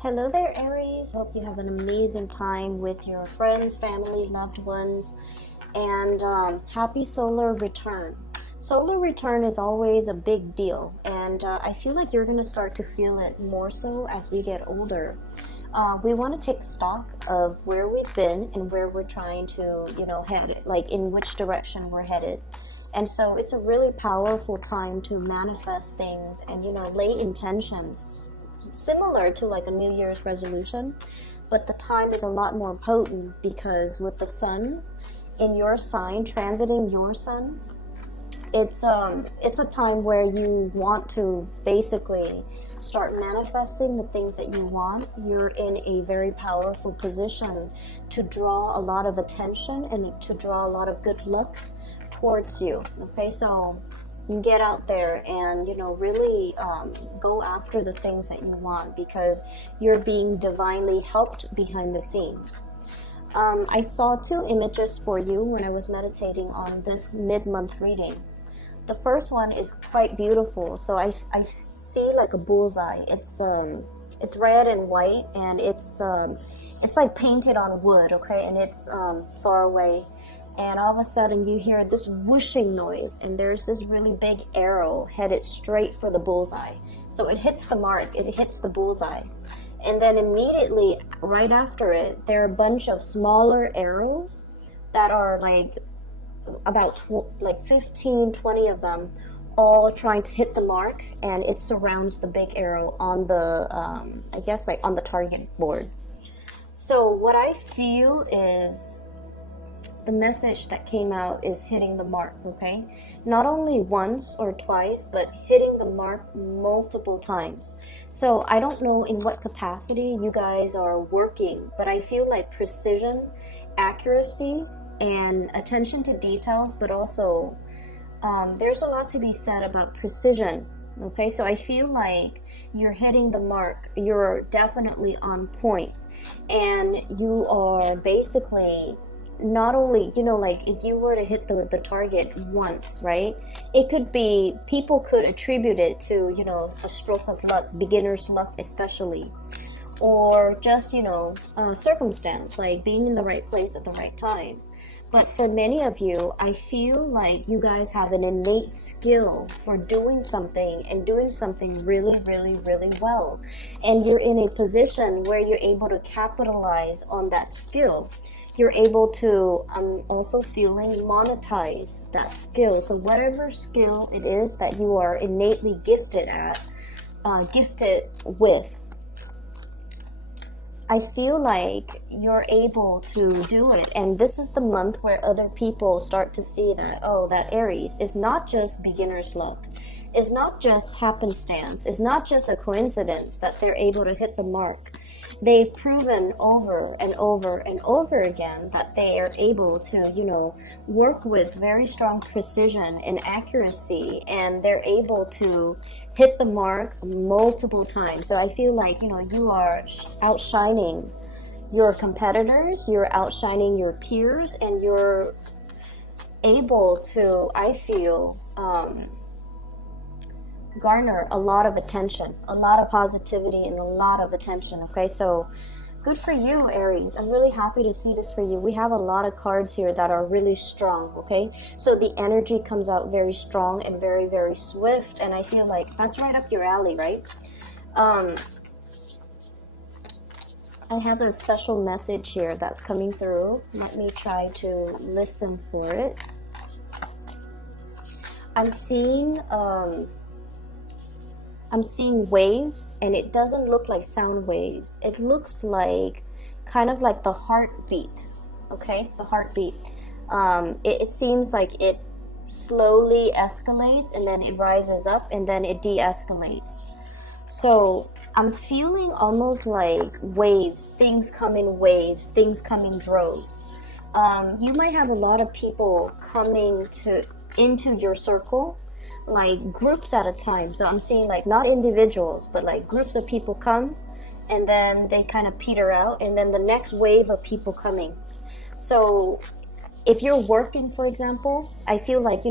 Hello there, Aries. Hope you have an amazing time with your friends, family, loved ones, and happy solar return. Solar return is always a big deal, and I feel like you're going to start to feel it more so as we get older. We want to take stock of where we've been and where we're trying to, head, like in which direction we're headed. And so it's a really powerful time to manifest things and, lay intentions similar to like a New Year's resolution, but the time is a lot more potent because with the sun in your sign transiting your sun, it's a time where you want to basically start manifesting the things that you want. You're in a very powerful position to draw a lot of attention and to draw a lot of good luck towards you. Okay, so get out there and really go after the things that you want because you're being divinely helped behind the scenes. I saw two images for you when I was meditating on this mid-month reading. The first one is quite beautiful. So I see like a bullseye. It's red and white, and it's like painted on wood, okay, and it's far away. And all of a sudden you hear this whooshing noise, and there's this really big arrow headed straight for the bullseye. So it hits the mark, it hits the bullseye. And then immediately right after it, there are a bunch of smaller arrows that are like about 15, 20 of them, all trying to hit the mark, and it surrounds the big arrow on the, I guess like on the target board. So what I feel is the message that came out is hitting the mark, okay? Not only once or twice, but hitting the mark multiple times. So I don't know in what capacity you guys are working, but I feel like precision, accuracy, and attention to details, but also there's a lot to be said about precision. Okay, so I feel like you're hitting the mark, you're definitely on point, and you are basically not only, like if you were to hit the target once, right, it could be, people could attribute it to, a stroke of luck, beginner's luck especially, or just, circumstance, like being in the right place at the right time. But for many of you, I feel like you guys have an innate skill for doing something and doing something really, really, really well. And you're in a position where you're able to capitalize on that skill. You're able to, I'm also feeling, monetize that skill. So whatever skill it is that you are innately gifted with, I feel like you're able to do it. And this is the month where other people start to see that, oh, that Aries is not just beginner's luck. It's not just happenstance. It's not just a coincidence that they're able to hit the mark. They've proven over and over and over again that they are able to, work with very strong precision and accuracy, and they're able to hit the mark multiple times. So I feel like, you are outshining your competitors, you're outshining your peers, and you're able to, I feel, garner a lot of attention, a lot of positivity, and a lot of attention. Okay, so good for you, Aries. I'm really happy to see this for you. We have a lot of cards here that are really strong. Okay, so the energy comes out very strong and very, very swift, and I feel like that's right up your alley, right? I have a special message here that's coming through. Let me try to listen for it. I'm seeing waves, and it doesn't look like sound waves. It looks like kind of like the heartbeat, okay? The heartbeat. It seems like it slowly escalates, and then it rises up, and then it de-escalates. So I'm feeling almost like waves. Things come in waves. Things come in droves. You might have a lot of people coming into your circle, like groups at a time. So I'm seeing like not individuals, but like groups of people come, and then they kind of peter out, and then the next wave of people coming. So if you're working, for example, I feel like,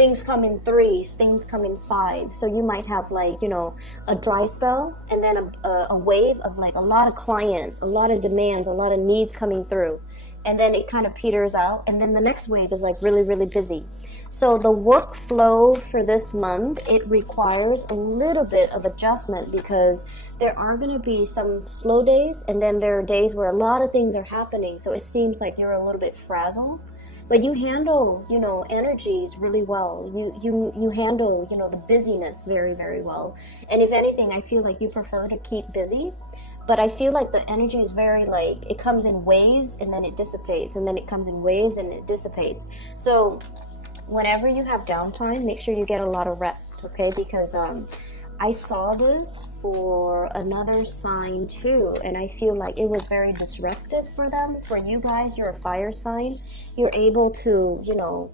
things come in threes, things come in five. So you might have like, you know, a dry spell and then a wave of like a lot of clients, a lot of demands, a lot of needs coming through. And then it kind of peters out. And then the next wave is like really, really busy. So the workflow for this month, it requires a little bit of adjustment because there are going to be some slow days. And then there are days where a lot of things are happening. So it seems like you're a little bit frazzled. But you handle, you know, energies really well. You handle, you know, the busyness very, very well. And if anything, I feel like you prefer to keep busy. But I feel like the energy is very like, it comes in waves and then it dissipates. And then it comes in waves and it dissipates. So whenever you have downtime, make sure you get a lot of rest, okay? Because I saw this for another sign too, and I feel like it was very disruptive for them. For you guys, you're a fire sign. You're able to, you know,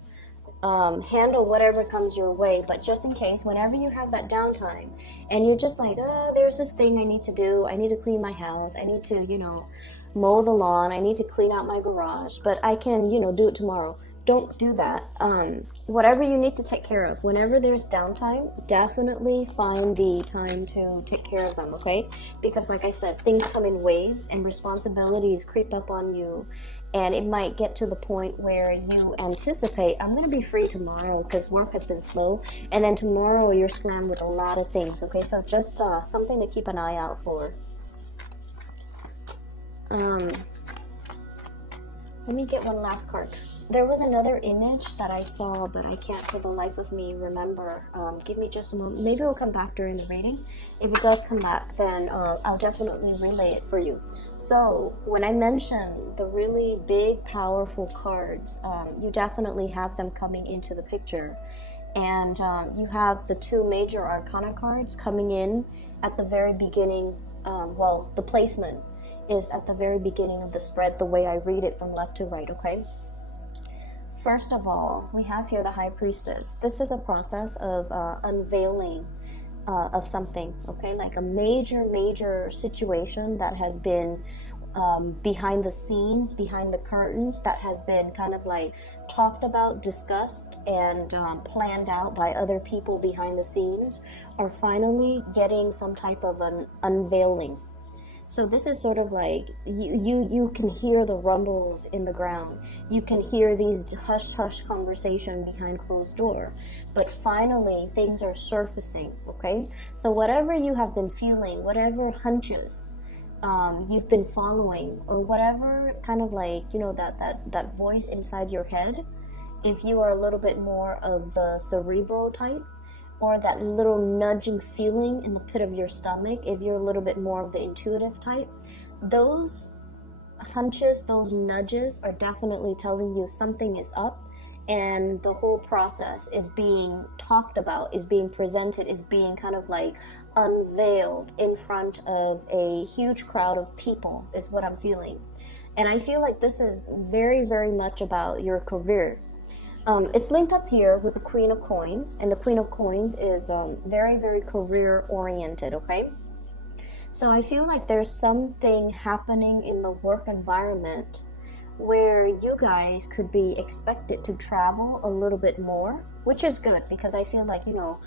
handle whatever comes your way. But just in case, whenever you have that downtime and you're just like, oh, there's this thing I need to do. I need to clean my house. I need to, you know, mow the lawn. I need to clean out my garage. But I can, you know, do it tomorrow. Don't do that. Whatever you need to take care of, whenever there's downtime, definitely find the time to take care of them, okay? Because like I said, things come in waves and responsibilities creep up on you, and it might get to the point where you anticipate, I'm going to be free tomorrow because work has been slow, and then tomorrow you're slammed with a lot of things, okay? So just something to keep an eye out for. Let me get one last card. There was another image that I saw, but I can't for the life of me remember. Give me just a moment. Maybe it'll come back during the reading. If it does come back, then I'll definitely relay it for you. So when I mentioned the really big, powerful cards, you definitely have them coming into the picture. And you have the two major arcana cards coming in at the very beginning. Well, the placement is at the very beginning of the spread, the way I read it from left to right, okay? First of all, we have here the High Priestess. This is a process of unveiling of something, okay? Like a major situation that has been behind the scenes, behind the curtains, that has been kind of like talked about, discussed, and planned out by other people behind the scenes, are finally getting some type of an unveiling. So this is sort of like, you can hear the rumbles in the ground. You can hear these hush-hush conversation behind closed door. But finally, things are surfacing, okay? So whatever you have been feeling, whatever hunches you've been following, or whatever kind of like, you know, that voice inside your head, if you are a little bit more of the cerebral type, or that little nudging feeling in the pit of your stomach, if you're a little bit more of the intuitive type, those hunches, those nudges are definitely telling you something is up, and the whole process is being talked about, is being presented, is being kind of like unveiled in front of a huge crowd of people, is what I'm feeling. And I feel like this is very, very much about your career. It's linked up here with the Queen of Coins, and the Queen of Coins is very, very career-oriented, okay? So I feel like there's something happening in the work environment where you guys could be expected to travel a little bit more, which is good, because I feel like, you know,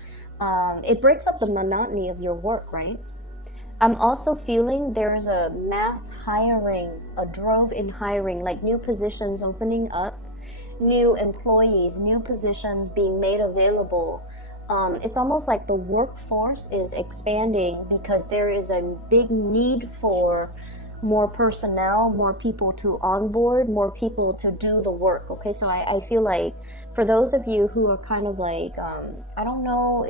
it breaks up the monotony of your work, right? I'm also feeling there's a mass hiring, a drove in hiring, like new positions opening up, new employees, new positions being made available. It's almost like the workforce is expanding because there is a big need for more personnel, more people to onboard, more people to do the work, okay? So I feel like for those of you who are kind of like, I don't know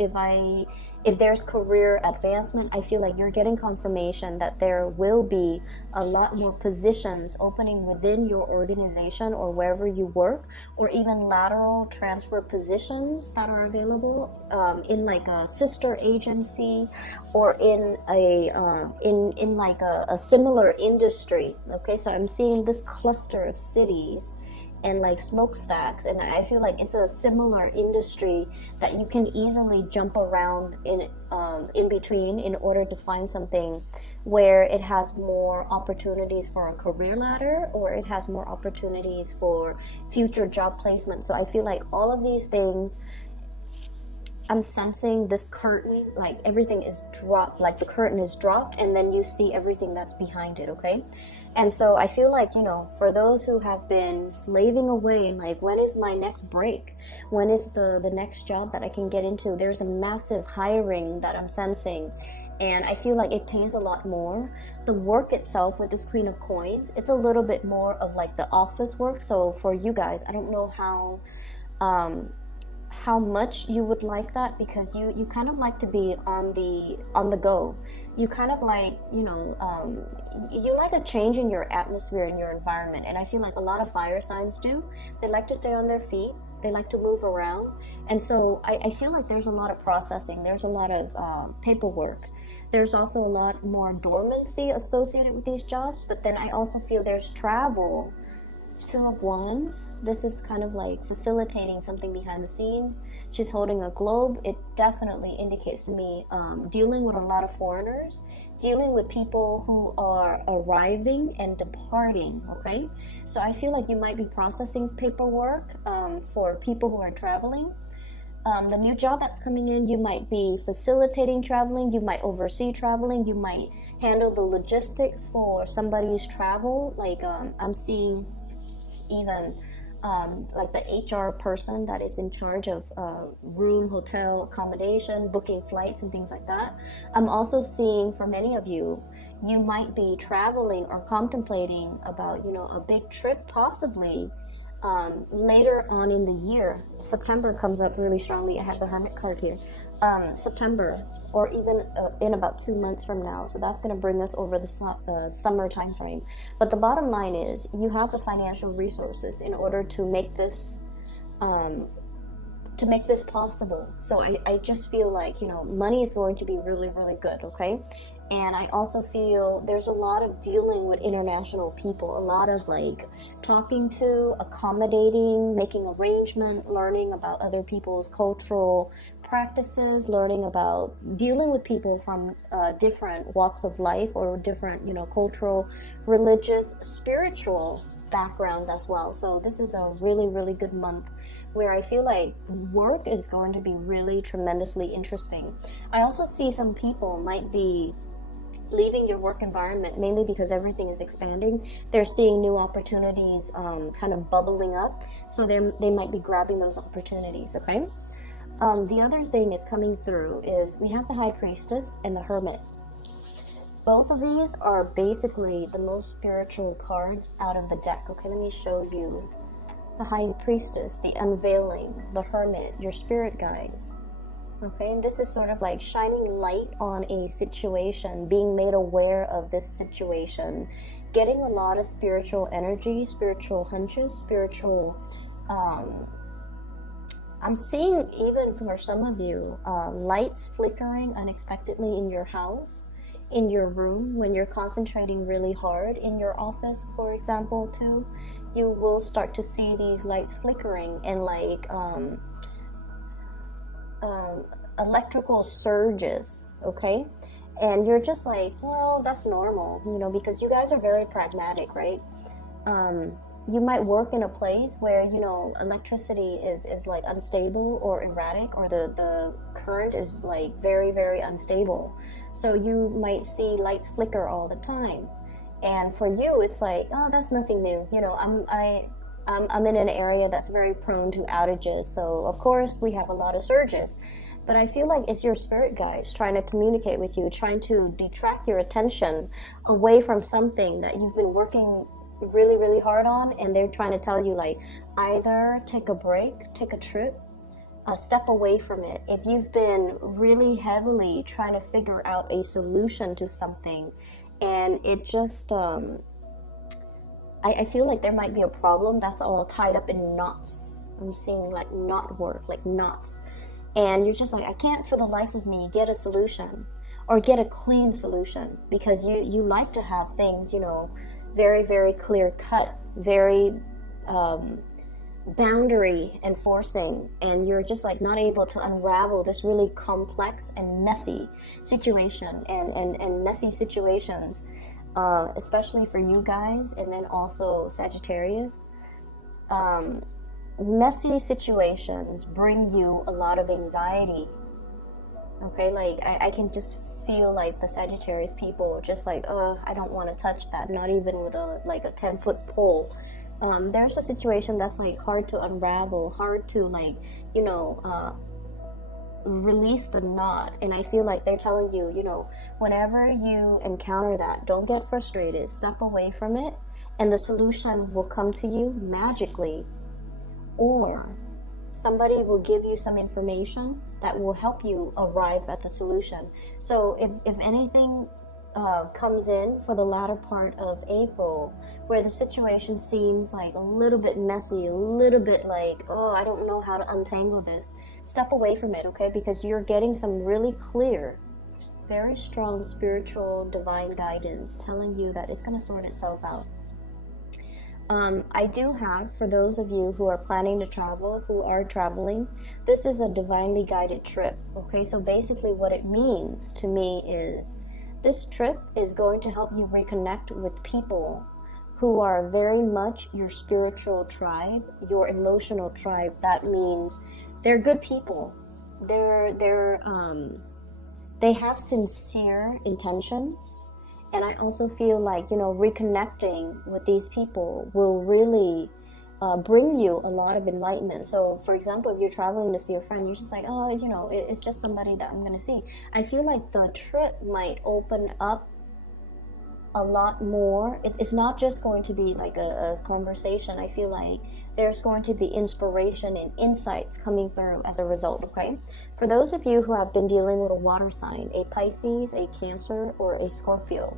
if there's career advancement, I feel like you're getting confirmation that there will be a lot more positions opening within your organization or wherever you work, or even lateral transfer positions that are available in like a sister agency, or in a in like a similar industry, okay? So I'm seeing this cluster of cities and like smokestacks, and I feel like it's a similar industry that you can easily jump around in between in order to find something where it has more opportunities for a career ladder, or it has more opportunities for future job placement. So I feel like all of these things I'm sensing this curtain, like everything is dropped, like the curtain is dropped, and then you see everything that's behind it, okay? And so I feel like, you know, for those who have been slaving away and like, when is my next break? When is the next job that I can get into? There's a massive hiring that I'm sensing, and I feel like it pays a lot more. The work itself with this Queen of Coins, it's a little bit more of like the office work. So for you guys, I don't know how much you would like that, because you kind of like to be on the go. You kind of like, you know, you like a change in your atmosphere, in your environment. And I feel like a lot of fire signs do. They like to stay on their feet, they like to move around. And so I feel like there's a lot of processing, there's a lot of paperwork, there's also a lot more dormancy associated with these jobs. But then I also feel there's travel. Two of Wands, this is kind of like facilitating something behind the scenes. She's holding a globe. It definitely indicates to me dealing with a lot of foreigners, dealing with people who are arriving and departing, okay? So I feel like you might be processing paperwork for people who are traveling. The new job that's coming in, you might be facilitating traveling, you might oversee traveling, you might handle the logistics for somebody's travel. Like I'm seeing even like the HR person that is in charge of room, hotel, accommodation, booking flights and things like that. I'm also seeing for many of you, you might be traveling or contemplating about, you know, a big trip possibly later on in the year. September comes up really strongly. I have the Hermit card here. September, or even in about 2 months from now. So that's going to bring us over the summer time frame. But the bottom line is, you have the financial resources in order to make this possible. So I just feel like, you know, money is going to be really, really good, okay? And I also feel there's a lot of dealing with international people, a lot of like talking to, accommodating, making arrangement, learning about other people's cultural practices, learning about dealing with people from different walks of life, or different, you know, cultural, religious, spiritual backgrounds as well. So this is a really, really good month where I feel like work is going to be really tremendously interesting. I also see some people might be leaving your work environment mainly because everything is expanding. They're seeing new opportunities kind of bubbling up, so they might be grabbing those opportunities, okay? The other thing is coming through is we have the High Priestess and the Hermit. Both of these are basically the most spiritual cards out of the deck. Okay, let me show you. The High Priestess, the unveiling, the Hermit, your spirit guides. Okay, and this is sort of like shining light on a situation, being made aware of this situation, getting a lot of spiritual energy, spiritual hunches, spiritual, I'm seeing even for some of you, lights flickering unexpectedly in your house, in your room, when you're concentrating really hard in your office, for example, too. You will start to see these lights flickering and like electrical surges, okay? And you're just like, well, that's normal, you know, because you guys are very pragmatic, right? You might work in a place where, you know, electricity is like unstable or erratic, or the current is like very, very unstable. So you might see lights flicker all the time. And for you, it's like, oh, that's nothing new. You know, I'm in an area that's very prone to outages. So of course we have a lot of surges. But I feel like it's your spirit guides trying to communicate with you, trying to detract your attention away from something that you've been working really, really hard on, and they're trying to tell you, like, either take a break, take a trip, step away from it. If you've been really heavily trying to figure out a solution to something, and it just, I feel like there might be a problem that's all tied up in knots. I'm seeing like knot work, like knots. And you're just like, I can't for the life of me get a solution, or get a clean solution, because you like to have things, you know, very, very clear cut, very boundary enforcing, and you're just like not able to unravel this really complex and messy situation, and messy situations, especially for you guys, and then also Sagittarius. Messy situations bring you a lot of anxiety, Okay, like I can just feel like the Sagittarius people just like, oh, I don't want to touch that, not even with a like a 10-foot pole. There's a situation that's like hard to unravel, hard to like, you know, release the knot. And I feel like they're telling you, you know, whenever you encounter that, don't get frustrated, step away from it, and the solution will come to you magically, or somebody will give you some information that will help you arrive at the solution. So if anything comes in for the latter part of April, where the situation seems like a little bit messy, a little bit like, oh, I don't know how to untangle this, step away from it, okay? Because you're getting some really clear, very strong spiritual divine guidance telling you that it's going to sort itself out. I do have, for those of you who are planning to travel, who are traveling, this is a divinely guided trip, okay? So basically what it means to me is this trip is going to help you reconnect with people who are very much your spiritual tribe, your emotional tribe. That means they're good people. They have sincere intentions. And I also feel like, you know, reconnecting with these people will really bring you a lot of enlightenment. So, for example, if you're traveling to see a friend, you're just like, oh, you know, it's just somebody that I'm going to see. I feel like the trip might open up a lot more. It's not just going to be like a conversation. I feel like there's going to be inspiration and insights coming through as a result, okay? For those of you who have been dealing with a water sign, a Pisces, a Cancer, or a Scorpio,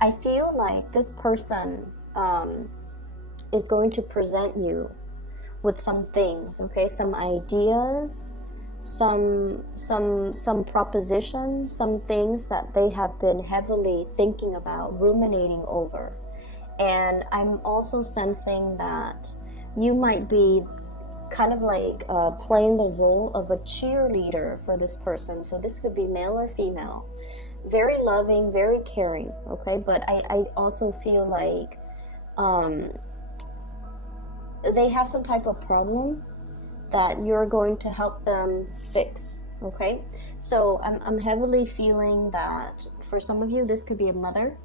I feel like this person is going to present you with some things, okay? Some ideas, some propositions, some things that they have been heavily thinking about, ruminating over. And I'm also sensing that you might be kind of like playing the role of a cheerleader for this person. So this could be male or female. Very loving, very caring, okay? But I also feel like they have some type of problem that you're going to help them fix, okay? So I'm heavily feeling that for some of you, this could be a mother.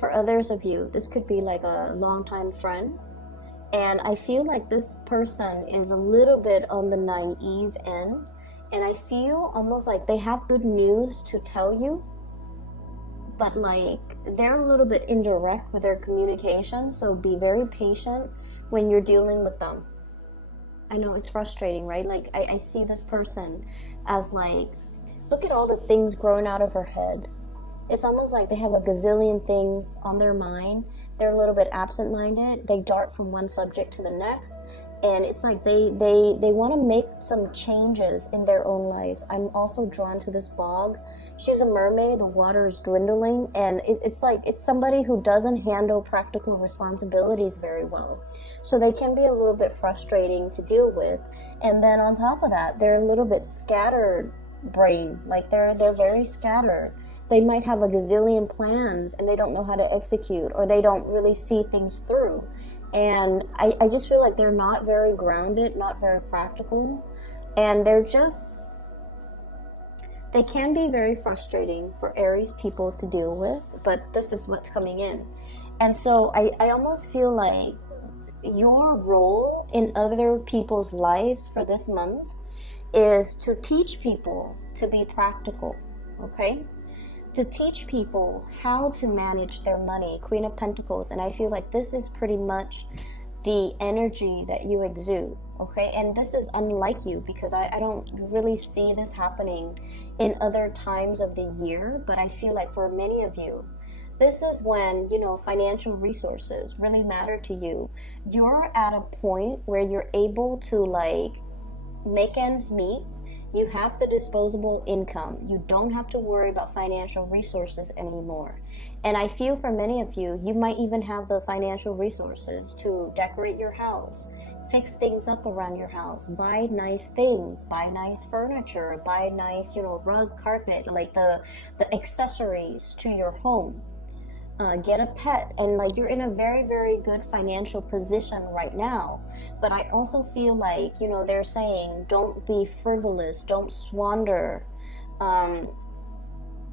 For others of you, this could be like a longtime friend. And I feel like this person is a little bit on the naive end. And I feel almost like they have good news to tell you, but like they're a little bit indirect with their communication. So be very patient when you're dealing with them. I know it's frustrating, right? Like I see this person as like, look at all the things growing out of her head. It's almost like they have a gazillion things on their mind. They're a little bit absent-minded. They dart from one subject to the next. And it's like they want to make some changes in their own lives. I'm also drawn to this bog. She's a mermaid. The water is dwindling. And it's like it's somebody who doesn't handle practical responsibilities very well. So they can be a little bit frustrating to deal with. And then on top of that, they're a little bit scattered brain. Like they're very scattered. They might have a gazillion plans and they don't know how to execute, or they don't really see things through. And I just feel like they're not very grounded, not very practical. And they can be very frustrating for Aries people to deal with, but this is what's coming in. And so I almost feel like your role in other people's lives for this month is to teach people to be practical, okay? To teach people how to manage their money, Queen of Pentacles. And I feel like this is pretty much the energy that you exude, okay? And this is unlike you because I don't really see this happening in other times of the year. But I feel like for many of you, this is when, you know, financial resources really matter to you. You're at a point where you're able to like make ends meet. You have the disposable income. You don't have to worry about financial resources anymore. And I feel for many of you, you might even have the financial resources to decorate your house, fix things up around your house, buy nice things, buy nice furniture, buy nice, you know, rug, carpet, like the accessories to your home. Get a pet, and like you're in a very, very good financial position right now. But I also feel like, you know, they're saying don't be frivolous, don't squander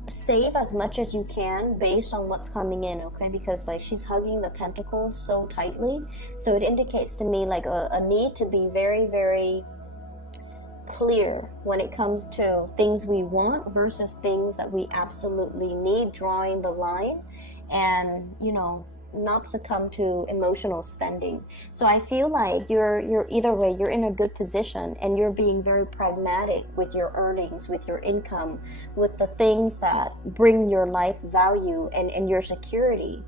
save as much as you can based on what's coming in, okay? Because like she's hugging the pentacles so tightly, so it indicates to me like a need to be very, very clear when it comes to things we want versus things that we absolutely need, drawing the line, and you know, not succumb to emotional spending. So I feel like you're either way, you're in a good position, and you're being very pragmatic with your earnings, with your income, with the things that bring your life value and your security.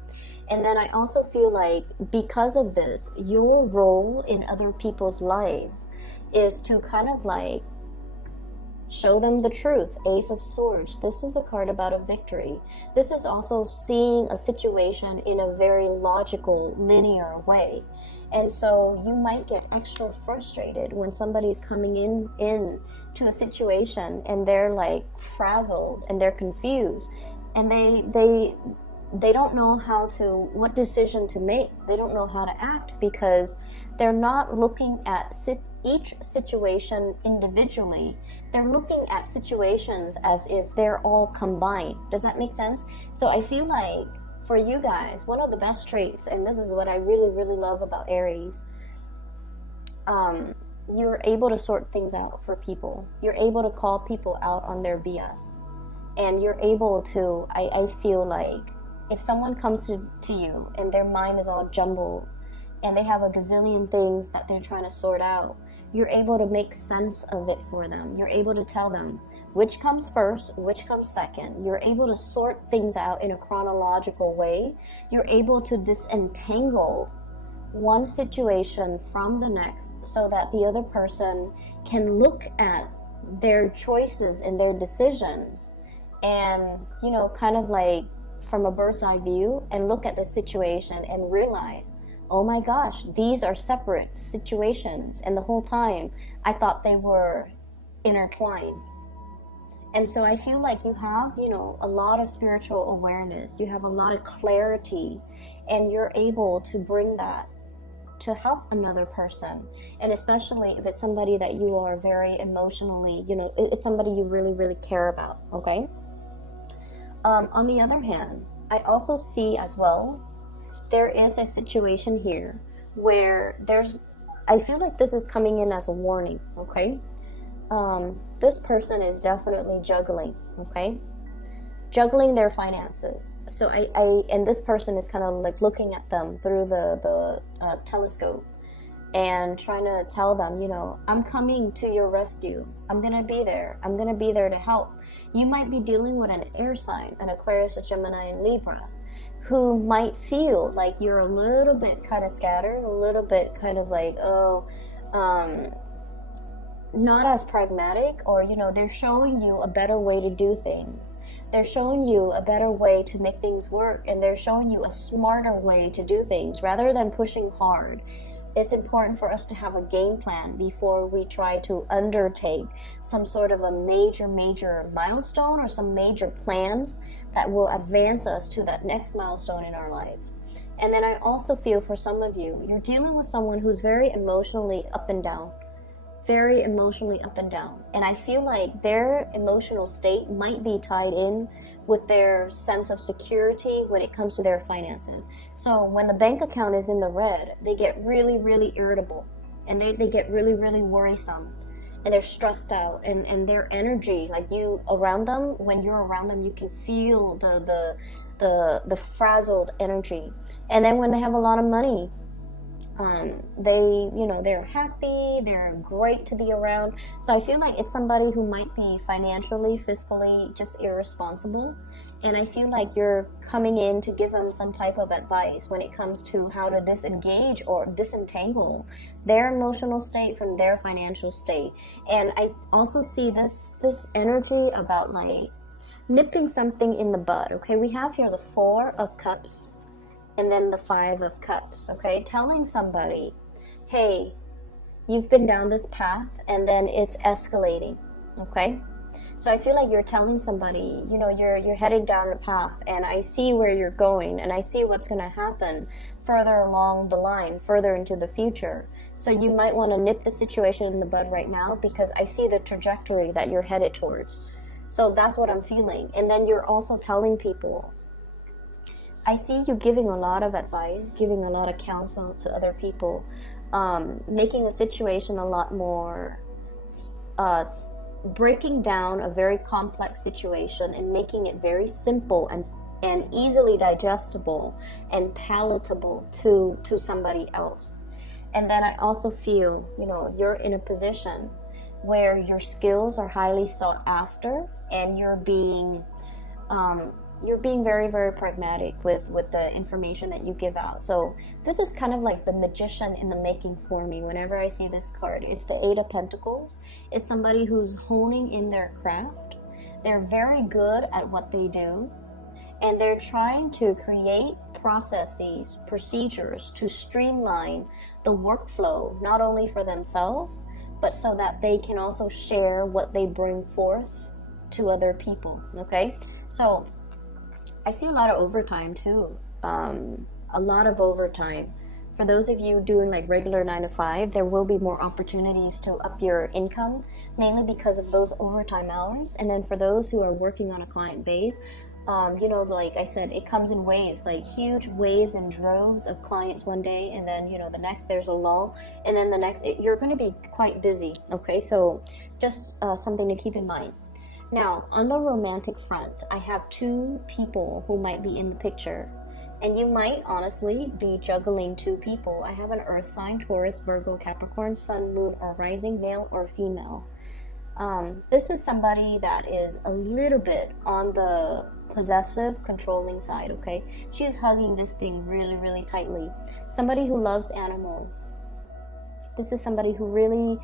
And then I also feel like because of this, your role in other people's lives is to kind of like show them the truth. Ace of Swords. This is a card about a victory. This is also seeing a situation in a very logical, linear way. And so you might get extra frustrated when somebody's coming in to a situation and they're like frazzled and they're confused, and they don't know what decision to make. They don't know how to act because they're not looking at each situation individually. They're looking at situations as if they're all combined. Does that make sense? So I feel like for you guys, one of the best traits, and this is what I really, really love about Aries, you're able to sort things out for people. You're able to call people out on their BS. And you're able to, I feel like, if someone comes to you and their mind is all jumbled and they have a gazillion things that they're trying to sort out, you're able to make sense of it for them. You're able to tell them which comes first, which comes second. You're able to sort things out in a chronological way. You're able to disentangle one situation from the next so that the other person can look at their choices and their decisions and, you know, kind of like from a bird's eye view and look at the situation and realize, oh my gosh, these are separate situations, and the whole time I thought they were intertwined. And so I feel like you have, you know, a lot of spiritual awareness, you have a lot of clarity, and you're able to bring that to help another person. And especially if it's somebody that you are very emotionally, you know, it's somebody you really, really care about, okay? On the other hand, I also see as well, there is a situation here where I feel like this is coming in as a warning, okay? This person is definitely juggling, okay? Juggling their finances. So and this person is kind of like looking at them through the telescope and trying to tell them, you know, I'm coming to your rescue. I'm going to be there. I'm going to be there to help. You might be dealing with an air sign, an Aquarius, a Gemini, and Libra, who might feel like you're a little bit kind of scattered, a little bit kind of like, not as pragmatic, or, you know, they're showing you a better way to do things. They're showing you a better way to make things work, and they're showing you a smarter way to do things rather than pushing hard. It's important for us to have a game plan before we try to undertake some sort of a major milestone or some major plans that will advance us to that next milestone in our lives. And then I also feel for some of you, you're dealing with someone who's very emotionally up and down. Very emotionally up and down. And I feel like their emotional state might be tied in with their sense of security when it comes to their finances. So when the bank account is in the red, they get really, really irritable. And they get really, really worrisome. And they're stressed out. And their energy, like you around them, when you're around them, you can feel the frazzled energy. And then when they have a lot of money, they're happy, they're great to be around. So I feel like it's somebody who might be financially, fiscally just irresponsible. And I feel like you're coming in to give them some type of advice when it comes to how to disengage or disentangle their emotional state from their financial state. And I also see this energy about like nipping something in the bud, okay? We have here the Four of Cups and then the Five of Cups, okay? Telling somebody, hey, you've been down this path and then it's escalating, okay? So I feel like you're telling somebody, you know, you're heading down the path and I see where you're going and I see what's going to happen further along the line, further into the future. So you might want to nip the situation in the bud right now because I see the trajectory that you're headed towards. So that's what I'm feeling. And then you're also telling people, I see you giving a lot of advice, giving a lot of counsel to other people, making a situation a lot more, breaking down a very complex situation and making it very simple and easily digestible and palatable to somebody else. And then I also feel, you're in a position where your skills are highly sought after, and you're being very, very pragmatic with the information that you give out. So this is kind of like the magician in the making for me whenever I see this card. It's the Eight of Pentacles. It's somebody who's honing in their craft. They're very good at what they do, and they're trying to create processes, procedures to streamline the workflow, not only for themselves, but so that they can also share what they bring forth to other people. Okay, so I see a lot of overtime too. A lot of overtime. For those of you doing like regular 9 to 5, there will be more opportunities to up your income, mainly because of those overtime hours. And then for those who are working on a client base, like I said, it comes in waves, like huge waves and droves of clients one day, and then the next there's a lull, and then the next you're going to be quite busy. Okay, so just something to keep in mind. Now, on the romantic front, I have 2 people who might be in the picture, and you might honestly be juggling 2 people. I have an earth sign, Taurus, Virgo, Capricorn, sun, moon, or rising, male or female. This is somebody that is a little bit on the possessive, controlling side, okay? She's hugging this thing really, really tightly. Somebody who loves animals. This is somebody who really,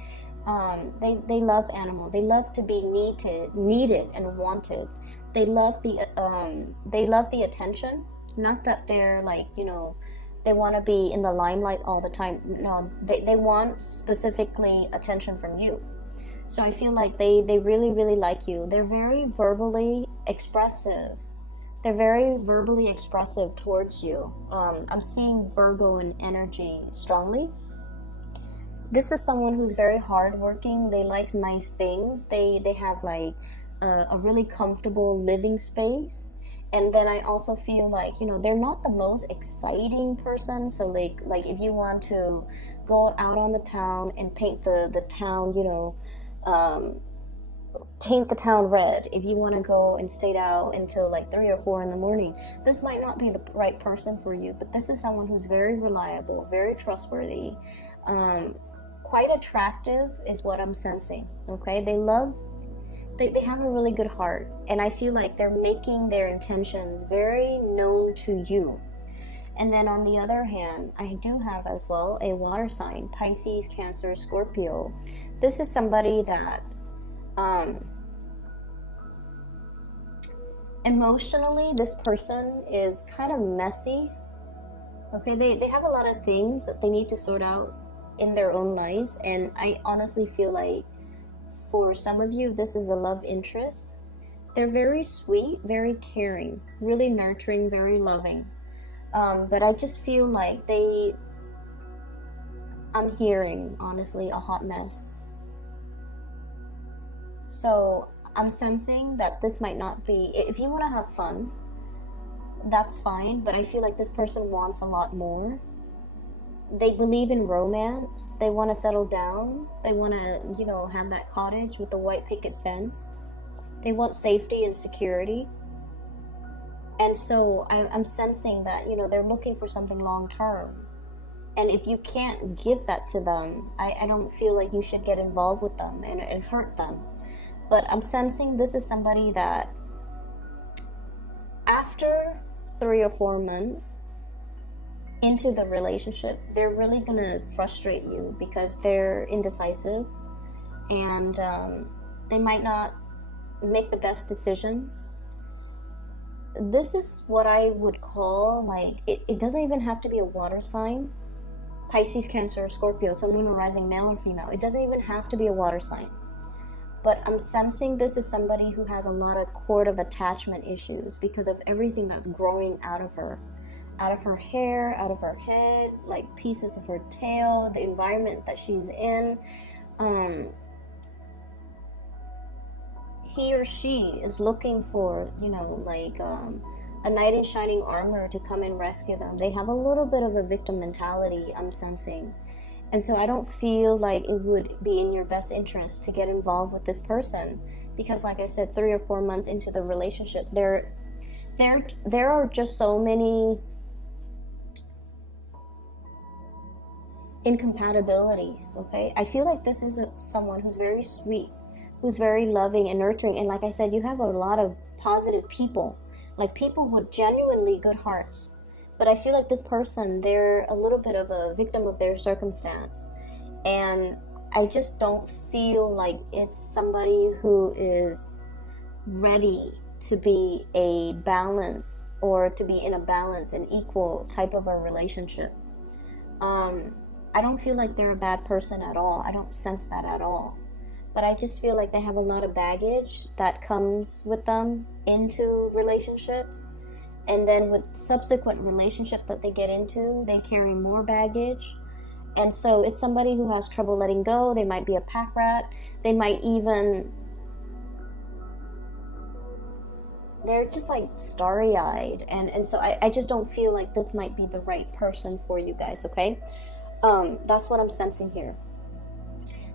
they love animals. They love to be needed and wanted. They love the attention. Not that they're like, they want to be in the limelight all the time. No, they want specifically attention from you. So I feel like they really, really like you. They're very verbally expressive. They're very verbally expressive towards you. I'm seeing Virgo in energy strongly. This is someone who's very hardworking. They like nice things. They have like a really comfortable living space. And then I also feel like, they're not the most exciting person. So like if you want to go out on the town and paint the town, paint the town red. If you want to go and stay out until like 3 or 4 in the morning, this might not be the right person for you. But this is someone who's very reliable, very trustworthy, quite attractive is what I'm sensing. Okay, they have a really good heart, and I feel like they're making their intentions very known to you. And then on the other hand, I do have as well a water sign, Pisces, Cancer, Scorpio. This is somebody that emotionally, this person is kind of messy. Okay, they have a lot of things that they need to sort out in their own lives, and I honestly feel like for some of you, this is a love interest. They're very sweet, very caring, really nurturing, very loving. But I just feel like I'm hearing, honestly, a hot mess. So I'm sensing that this might not be, if you want to have fun, that's fine, but I feel like this person wants a lot more. They believe in romance. They want to settle down. They want to, have that cottage with the white picket fence. They want safety and security. And so I'm sensing that, they're looking for something long term. And if you can't give that to them, I don't feel like you should get involved with them and hurt them. But I'm sensing this is somebody that after 3 or 4 months into the relationship, they're really going to frustrate you because they're indecisive, and they might not make the best decisions. This is what I would call, like, it doesn't even have to be a water sign. Pisces, Cancer, Scorpio, so moon or rising, male or female. It doesn't even have to be a water sign. But I'm sensing this is somebody who has a lot of cord of attachment issues because of everything that's growing out of her hair, out of her head, like pieces of her tail, the environment that she's in. he or she is looking for, you know, like a knight in shining armor to come and rescue them. They have a little bit of a victim mentality, I'm sensing. And so I don't feel like it would be in your best interest to get involved with this person, because like I said, 3 or 4 months into the relationship, there are just so many incompatibilities. Okay, I feel like this is someone who's very sweet, who's very loving and nurturing, and like I said, you have a lot of positive people, like people with genuinely good hearts. But I feel like this person, they're a little bit of a victim of their circumstance, and I just don't feel like it's somebody who is ready to be a balance, or to be in a balance and equal type of a relationship. I don't feel like they're a bad person at all. I don't sense that at all. But I just feel like they have a lot of baggage that comes with them into relationships. And then with subsequent relationship that they get into, they carry more baggage. And so it's somebody who has trouble letting go. They might be a pack rat. They might even, they're just like starry-eyed. And so I just don't feel like this might be the right person for you guys, okay? That's what I'm sensing here.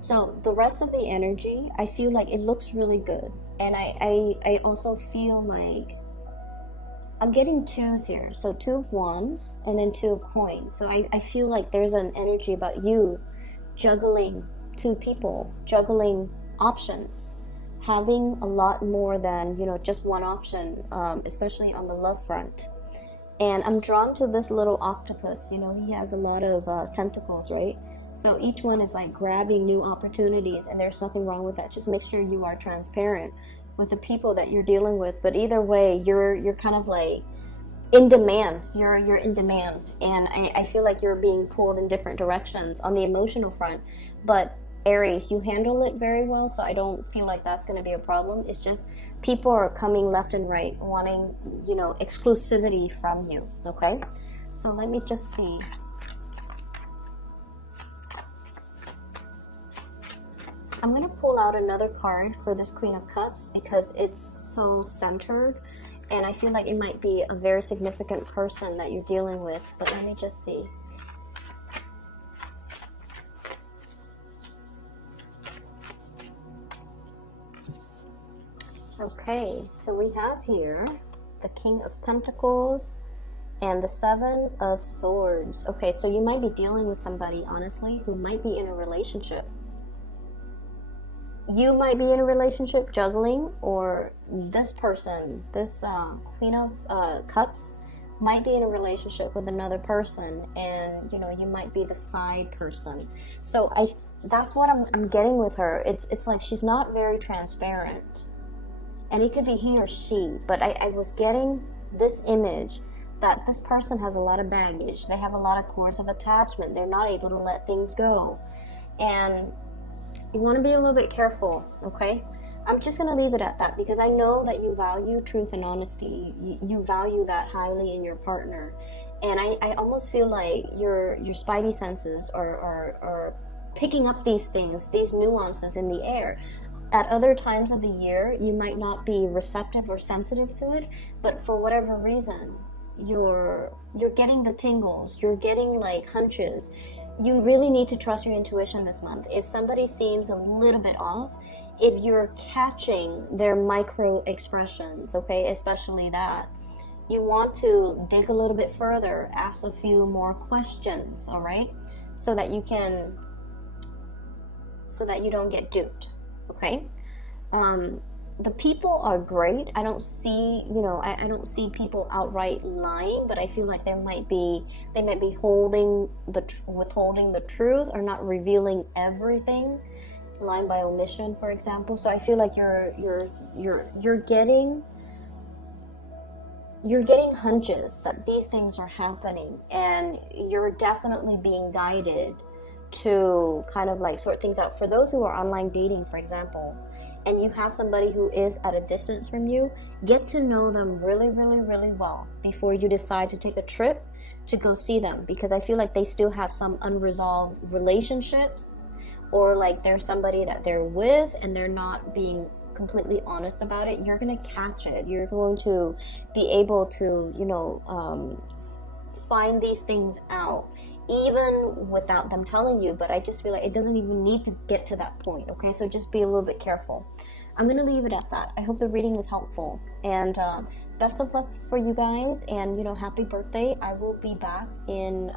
So the rest of the energy, I feel like it looks really good. And I also feel like I'm getting 2s here. So 2 of wands and then 2 of coins. So I feel like there's an energy about you juggling 2 people, juggling options, having a lot more than, you know, just one option, especially on the love front. And I'm drawn to this little octopus. You know, he has a lot of tentacles, right? So each one is like grabbing new opportunities, and there's nothing wrong with that. Just make sure you are transparent with the people that you're dealing with. But either way, you're kind of like in demand. You're in demand, and I feel like you're being pulled in different directions on the emotional front. But Aries, you handle it very well, so I don't feel like that's going to be a problem. It's just people are coming left and right, wanting, you know, exclusivity from you. Okay, so let me just see. I'm going to pull out another card for this Queen of Cups because it's so centered, and I feel like it might be a very significant person that you're dealing with. But let me just see. Okay, so we have here the King of Pentacles and the 7 of Swords. Okay, so you might be dealing with somebody, honestly, who might be in a relationship. You might be in a relationship juggling, or this person, this Queen of Cups, might be in a relationship with another person, and, you know, you might be the side person. So that's what I'm getting with her. It's like she's not very transparent. And it could be he or she, but I was getting this image that this person has a lot of baggage. They have a lot of cords of attachment. They're not able to let things go. And you want to be a little bit careful, okay? I'm just going to leave it at that, because I know that you value truth and honesty. You value that highly in your partner. And I almost feel like your spidey senses are picking up these things, these nuances in the air. At other times of the year, you might not be receptive or sensitive to it, but for whatever reason, you're getting the tingles, you're getting like hunches. You really need to trust your intuition this month. If somebody seems a little bit off, if you're catching their micro expressions, okay, especially that, you want to dig a little bit further, ask a few more questions, all right, so that you don't get duped. Okay, the people are great. I don't see, you know, I don't see people outright lying, but I feel like they might be withholding the truth, or not revealing everything, lying by omission, for example. So I feel like you're getting hunches that these things are happening, and you're definitely being guided to kind of like sort things out. For those who are online dating, for example, and you have somebody who is at a distance from you, get to know them really, really, really well before you decide to take a trip to go see them, because I feel like they still have some unresolved relationships, or like there's somebody that they're with and they're not being completely honest about it, you're going to catch it. You're going to be able to, find these things out even without them telling you. But I just feel like it doesn't even need to get to that point, okay? So just be a little bit careful. I'm going to leave it at that. I hope the reading was helpful, and best of luck for you guys, and happy birthday. I will be back in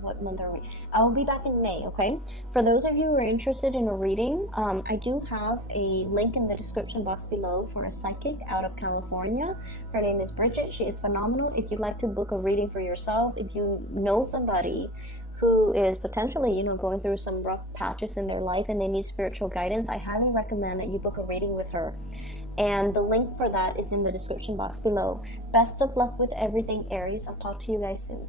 what month are we? I will be back in May, okay? For those of you who are interested in a reading, I do have a link in the description box below for a psychic out of California. Her name is Bridget. She is phenomenal. If you'd like to book a reading for yourself, if you know somebody who is potentially, going through some rough patches in their life and they need spiritual guidance, I highly recommend that you book a reading with her. And the link for that is in the description box below. Best of luck with everything, Aries. I'll talk to you guys soon.